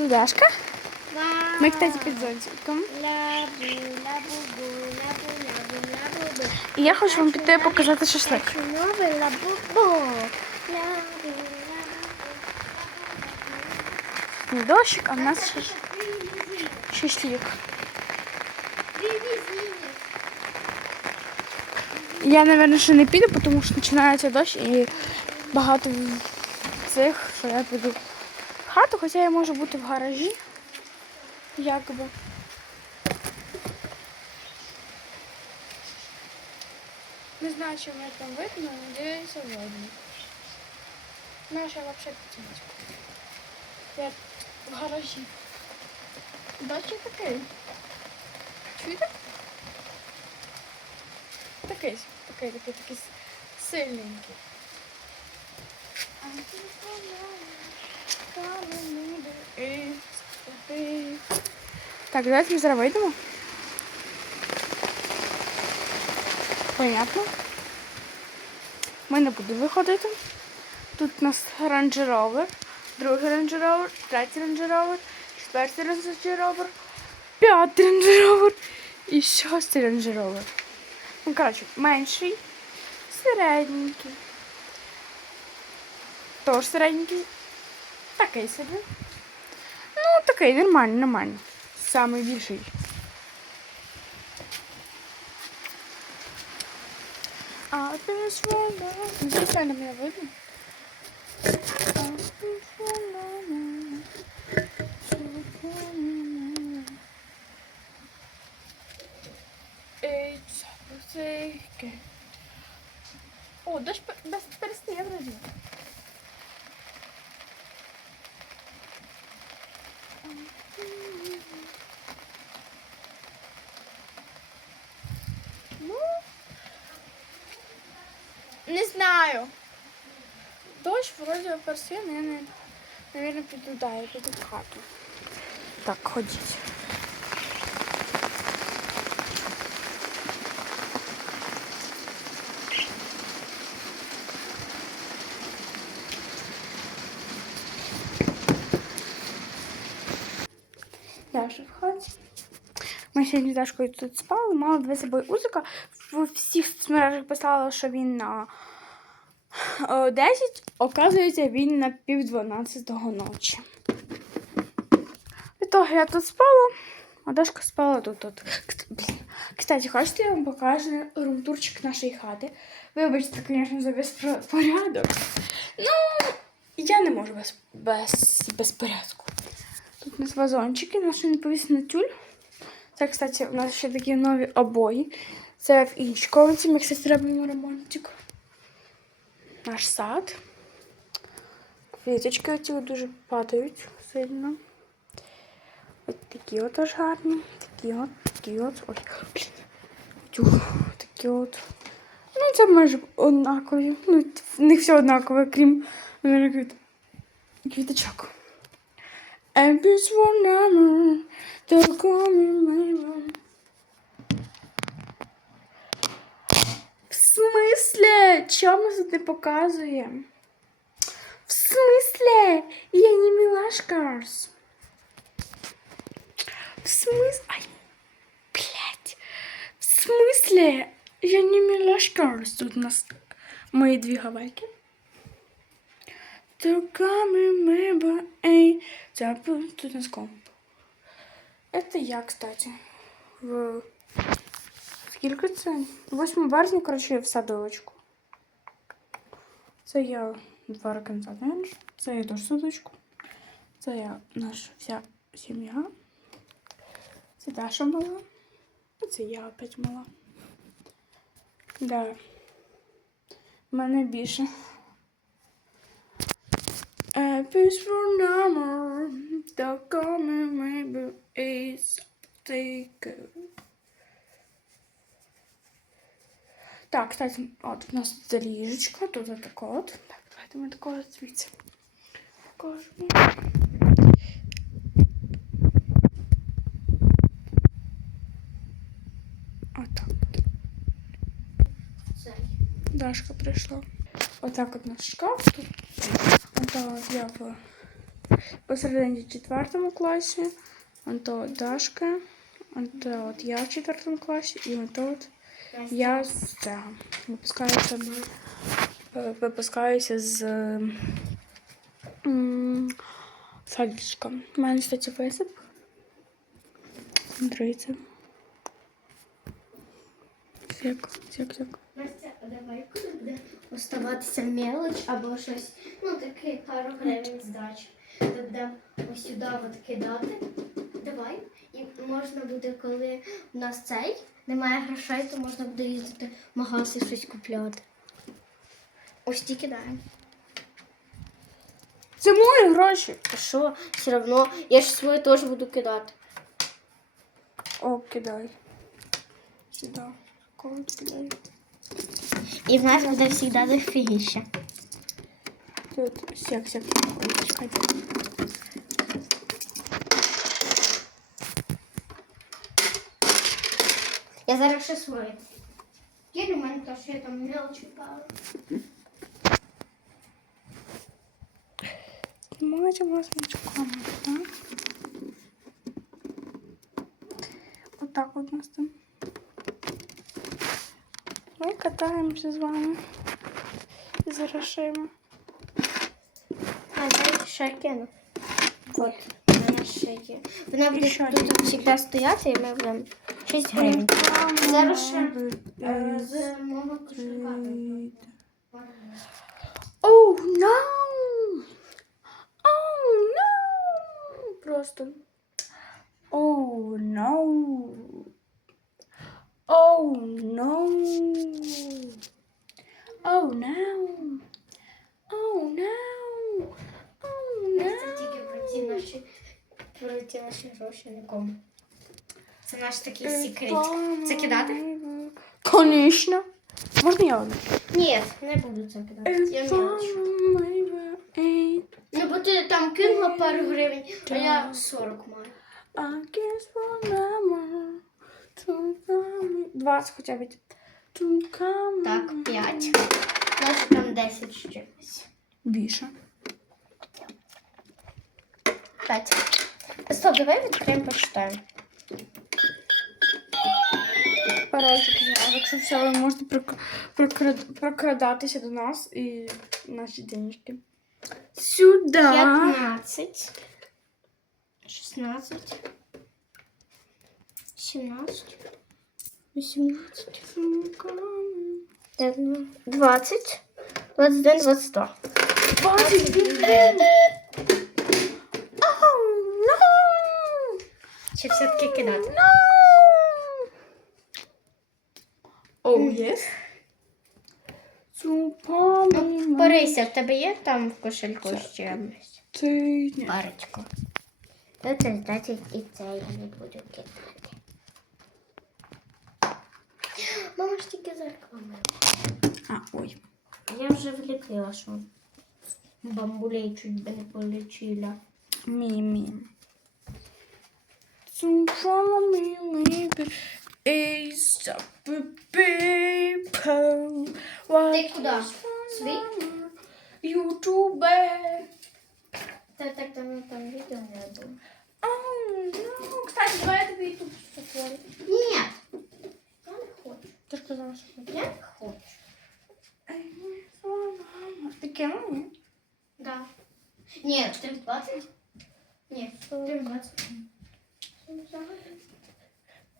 тут Дашка. Ми, кстати, під зонтиком. І я хочу вам піти показати шашлик. Не дощик, а в нас шаш... шашлик. Я, мабуть, ще не піду, тому що починається дощ і багато цих, що я піду хату, хоча я можу бути в гаражі. Якби. Не знаю, чи мене там видно, надіюся, видно. Наша взагалі птичка. Я в гаражі. Дощик такий. Чуєте? Такий, такий, такий, такий сильненький. Так, давайте ми зараз вийдемо. Понятно. Ми не будемо виходити. Тут у нас Rover, другий Rover, третій Rover, четвертий Rover, п'ятий Rover і шостий Rover. Ну, коротше, менший, середненький. Тож середненький. Такий собі. Ну, такий, нормальний, нормальний. Самий більший. А this one, Звичайно, мене видно. It's taken. О, дощ пе- без перестає вроді. Ну, не знаю. Дощ вроде перестає, я, наверное, піду, да, я піду в хату. Так, ходіть. Даша в хаті. Ми сьогодні з Дашкою тут спали, мали два собою узика. В всіх соцмережах писала, що він на е, 10, оказується, він на пів 12 ночі. Від того я тут спала, а Дашка спала тут. тут. Кстати, хочете, я вам покажу румтурчик нашої хати. Вибачте, звісно, за безпорядок. Ну, я не можу без, без безпорядку. Тут у нас вазончики, у нас не повісна тюль. Це, кстати, у нас ще такі нові обої. Це в іншій комнаті, ми, кстати, робимо ремонтик. Наш сад. Квіточки оці дуже падають сильно. Ось такі от аж гарні. Такі от, такі от. Ой, блін. Такі от. Ну, це майже однакові. Ну, в них все однакове, крім, квіточок. And this one number, don't call me maybe. В смысле? Чому ми тут не показуємо? В смысле? Я не милашкарс. В смысле? Ай, блядь. В смысле? Я не милашкарс. Тут у нас мої дві гавайки. To come remember, эй, забыл, тут у нас комп. Это я, кстати. В... Скільки це? 8 березня, коротше, в садочку. Це я два роки назад, знаєш? Це я теж в садочку. Це я наша вся сім'я. Це Даша мала. А це я опять мала. Да. У мене більше. A peaceful number, the coming maybe is taken. Так, кстати, от у нас це ліжечко, тут отако от. Так, давайте ми такого звідси покажемо. Отак от. Дашка прийшла. Отак от наш шкаф тут. Отак я в посередині четвертому класі, он то Дашка, он то от я в четвертому класі, і он от я з цього. Випускаюся, випускаюся з садочка. У мене, кстати, висип. Дивіться. Сяк, сяк, сяк. Настя, а давай буде оставатися мелоч або щось, ну таке пару гривень здачі. То будемо ось сюди от кидати. Давай. І можна буде, коли в нас цей немає грошей, то можна буде їздити в магаз і щось купляти. Ось ті кидаємо. Це мої гроші. А що, все одно, я ж свої теж буду кидати. О, кидай. Сюди. Кого кидай? І в нас буде завжди дофігіще. Тут сяк, сяк. Ой, чекайте. Я зараз ще свої. Є до мене то, що я там мелочі пару. Знімається власничком, так? Отак от у нас там. Ми катаємося з вами. За грошима. А, дай ще кину. От, у мене ще є. Вона буде тут завжди стояти, і ми будемо 6 гривень. Зараз ще е, з мого кошелька. Oh no! Oh no! Просто. Oh no! Oh no! Oh no! Oh no! Oh Це тільки no! про ті наші, про ті наші гроші нікому. Це наш такий секрет. Це кидати? Конечно. Можна я одну? Ні, не буду це кидати. Я не хочу. Ну, бо ти там кинула пару гривень, а я 40 маю. I guess for come. 20 хоча б. Так, 5. У там 10 з чимось. Більше. 5. Стоп, давай відкриємо почитаємо. Паразик знав, якщо все, ви можете прок- прокрад- прокрадатися до нас і наші денежки. Сюди. 15. 16. 17. 18. 20. 21, 22. 21. Oh, no! Чи все-таки кидати? No! Oh, yes. Борися, в тебе є там в кошельку ще парочку. Це значить і це я не буду кидати. Мама ж тільки за рекламою. А, ой. Я вже вліпила, що бамбулей чуть би не полечила. Мімі. Зубами липи. Із people. Ти куди? Свій? Ютубе. Так, так, там, там відео не було. Oh, no. Кстати, давай я тобі ютуб створю. Ні. Що. Я не хочу. Ти кинула, ні? Да. Ні, ти в 20? Ні, ти в 20.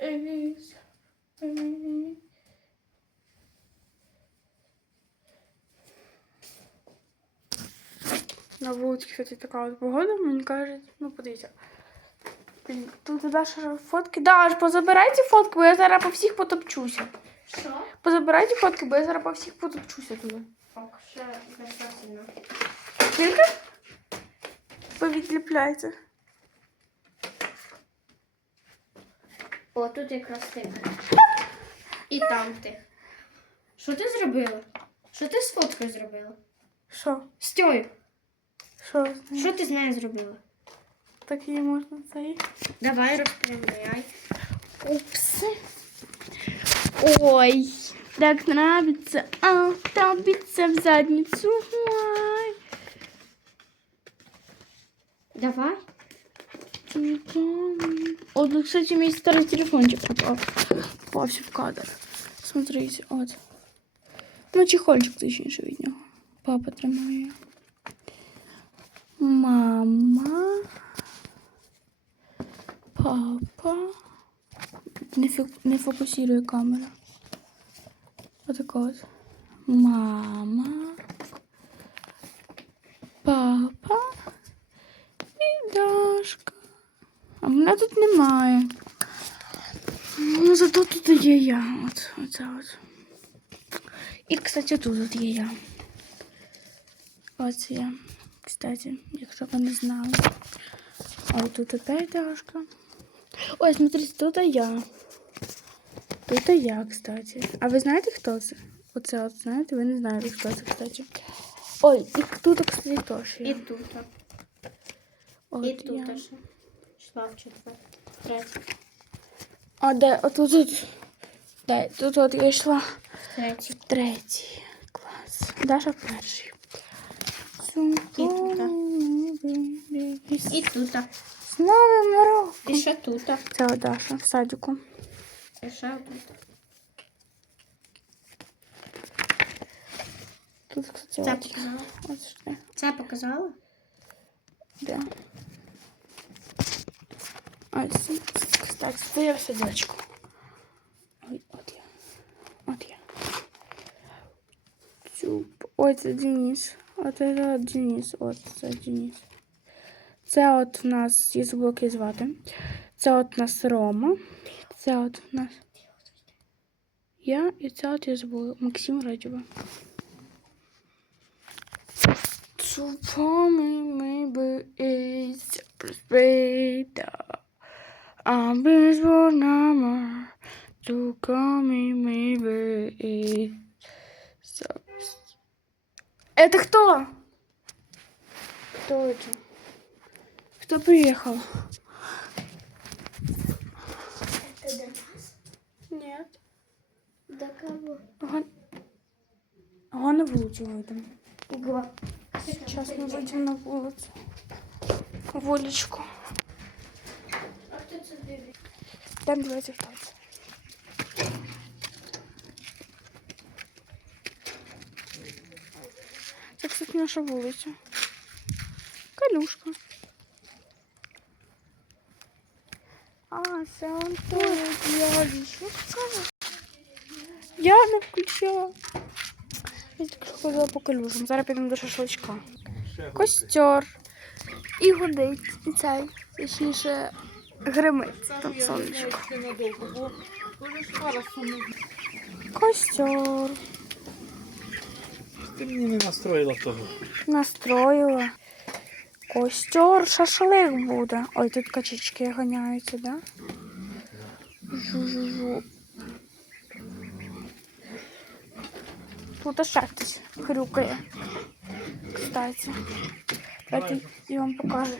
Із- м. На вулиці, кстати, така от погода, мені кажуть, ну подивіться. Тут Даша фотки. Даш, позабирай ці фотки, бо я зараз по всіх потопчуся. Що? Позабирай ці фотки, бо я зараз по всіх потопчуся туди. Ок, ще достатньо. Тільки повідліпляйте. О, тут якраз ти. І там ти. Що ти зробила? Що ти з фоткою зробила? Що? З тьою. Що з нею? Що ти з нею зробила? Так її можна цей. Давай розпрямляй. Упс. Ой, так нравится. А, долбиться в задницу. Ой. Давай. От, ну, кстати, мій старий телефончик пропав. Попався в кадр. Смотрите, от. Ну, чехольчик точніше від нього. Папа тримає. Мама. Папа. Не, фі... не фокусує камера. Отако от. Мама. Папа. І Дашка. А мене тут немає. Ну, зато тут є я. От, оце от. І, кстати, тут от є я. Ось я. Кстати, якщо ви не знали. А от тут опять Дашка. Ой, смотрите, тут я. Тут я, кстати. А ви знаєте, хто це? Оце от, знаєте, ви не знаєте, хто це, кстати. Ой, і тут, кстати, теж. І тут. От І я. тут ще. Йшла в четвер. Третій. А де? Отут. Тут, де? Тут от я йшла. Третій. Третій клас. Даша перший. І тут. І тут. З Новим роком. І ще тут. Це от Даша в садіку. І ще тут. Тут, кстати, Це от. показала. От сюди. Це показала? Да. Ось, кстати, це я в садочку. Ой, от я. От я. Чуп. Ой, це Денис. От це Денис. От це Денис. Це от в нас, як її звати. Це от нас Рома. Це от в нас. Я і це от я забула. Максим Радіва. So for me, maybe it's later. I'm this one number to call me, maybe it's so... Это кто? Кто это? Кто приехал? Це до нас? Нет. До кого? Гон... Гон на вулицю вийдемо. Ого. Сейчас мы выйдем на вулицю. Волечку. А хто це дивиться? Там давайте в танці. Це, кстати, наша вулиця. Калюшка. А, це он тут. Я що скажу? Я не включила. Я тільки що ходила по калюжам. Зараз підемо до шашличка. Костер. І гудить. І цей. Точніше, гримить. Там сонечко. Костер. Ти мені не настроїла того. Настроїла. Костер, шашлик буде. Ой, тут качечки ганяються, да? Жу-жу-жу. Тут ще хтось хрюкає. Кстати. Давайте я вам покажу.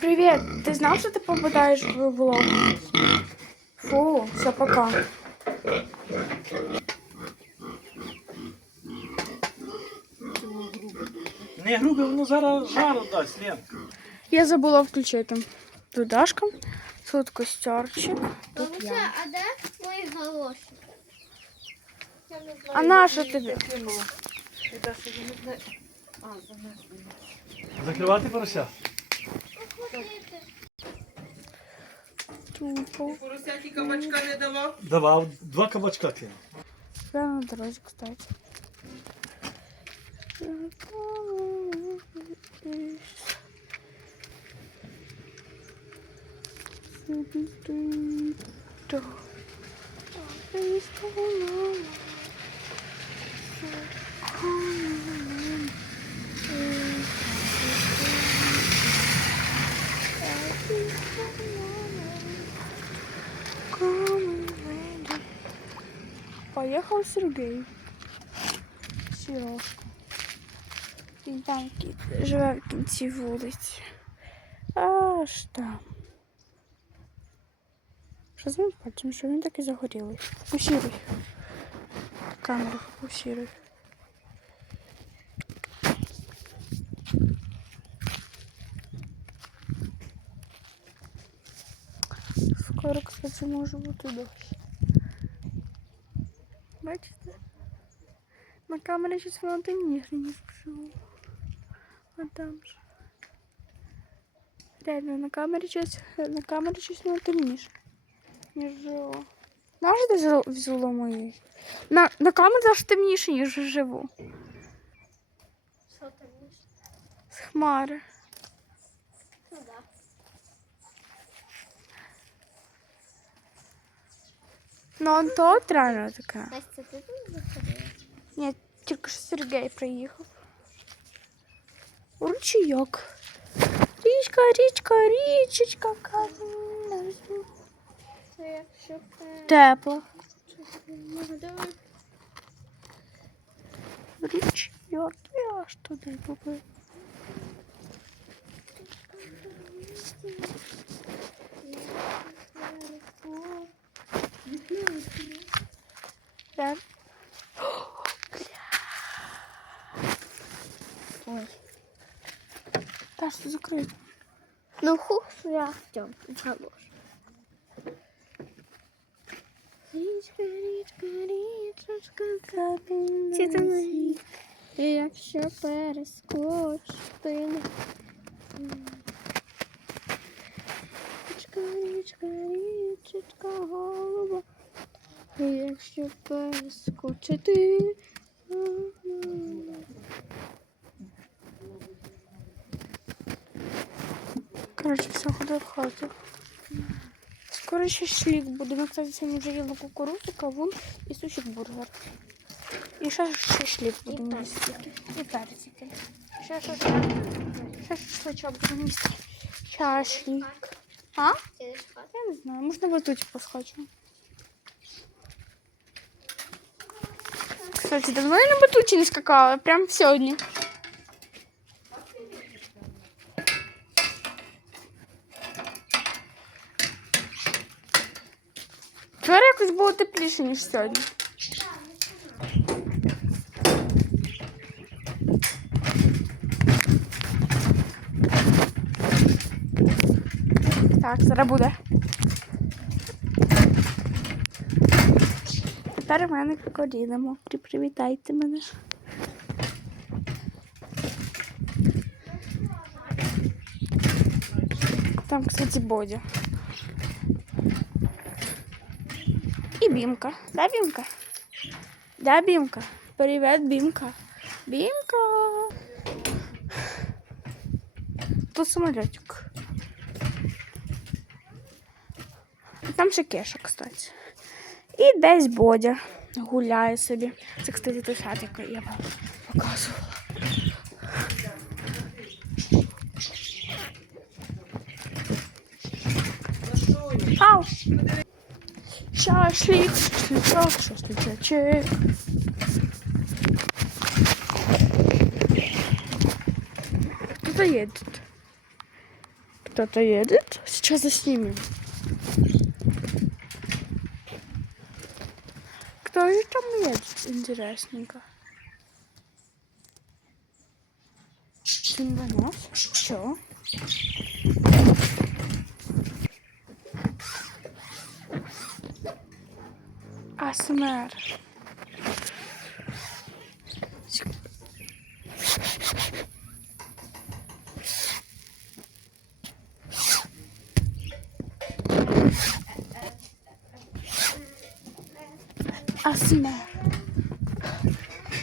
Привет! Ты знал, что ты попадаешь в влог? Фу, все, пока. Не грубе, воно зараз жару дасть, Лен. Я забула включити. Тут Дашка, тут костерчик, тут я. Бабуся, а де мої галоші? А наша тобі? Закривати порося? Тупо. Поросяті кабачка не давав. Давав два кабачка ти. Я на дорозі, кстати. Поехал Сергей. Сережка. Він там живе в кінці вулиці. Аж там. Що з ним пальцем, що він такий загорілий. Фокусируй. камеру фокусируй. Скоро, кстати, може бути дощ. Бачите? На камере камері щось воно темніше, не вживу. А там же. Реально, на камере щось, на камері щось воно темніше, ніж вживу. Можете зл- взяло моє? На, на камері завжди темніше, ніж вживу. Що там є? З хмари. Ну да. Ну, он то от реально таке. Настя, ти тут заходила? Ні, тільки що Сергій приїхав. Ручейок. Річка, річка, річечка, каже. Це якщо це... Тепло. Ну, давай. Річейок. Я аж туди попив. Да. Ой. Та що закрито. Ну, хух, я Артем, хорош. Річка, річка, річечка. І якщо перескочити. Річка, річка, річечка, голуба. Якщо перескочити. Коротше, все ходив в хату. Скоро ще шлік буде. Ми, кстати, сьогодні вже їли кукурудзу, кавун і суші бургер. І ще шашлик І будемо їсти. персики. І персики. Ще шашлик. Ще шашличок будемо їсти. Шашлик. А? Ти йдеш в хату? Я не знаю, можна в тут посхочу. Кстати, давно я на батуті не скакала, прям сьогодні. Вчора якось було тепліше, ніж сьогодні. Так, зараз буде. Тепер в мене коліна мокрі. Привітайте мене. Там, кстати, Бодя. Бімка. Да, Бімка? Да, Бімка? Привіт, Бімка. Бімка. Тут самолетик. Там ще кеша, кстати. І десь Бодя гуляє собі. Це, кстати, той сад, який я вам показувала. Ау! Шашлик, шашличок, шашличок. Кто-то едет. Кто-то едет. Сейчас заснимем. Кто же там едет? Интересненько. Симвонос. Что? Kalmasınlar. Asma.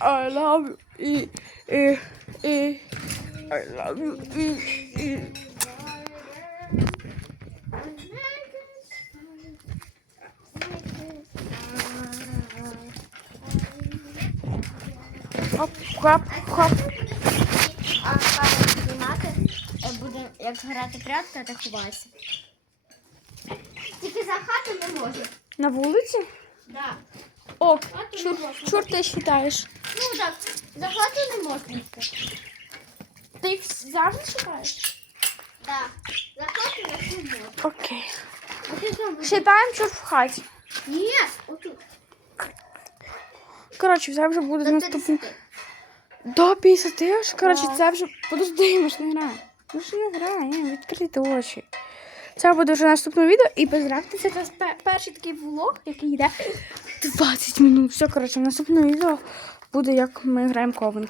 I love you. I love you. Хоп, хоп. А камеру знімати е, буде, як грати прятки, та ховайся. Тільки за хату не можна. На вулиці? Да. О, Хату чур, можна. чур ти вважаєш. Ну так, за хату не можна. Ти їх завжди шукаєш? Да. За хату не можна. Окей. А ти там? Считаємо чур в хаті. Ні, отут. Коротше, це вже буде наступний. 50. До 50 аж. Коротше, це вже. Подожди, ми ж не граємо. Ми ж не граємо, відкрити очі. Це буде вже наступне відео. І поздравте, це перший такий влог, який йде 20 минут. Все, коротше, наступне відео буде, як ми граємо ковен.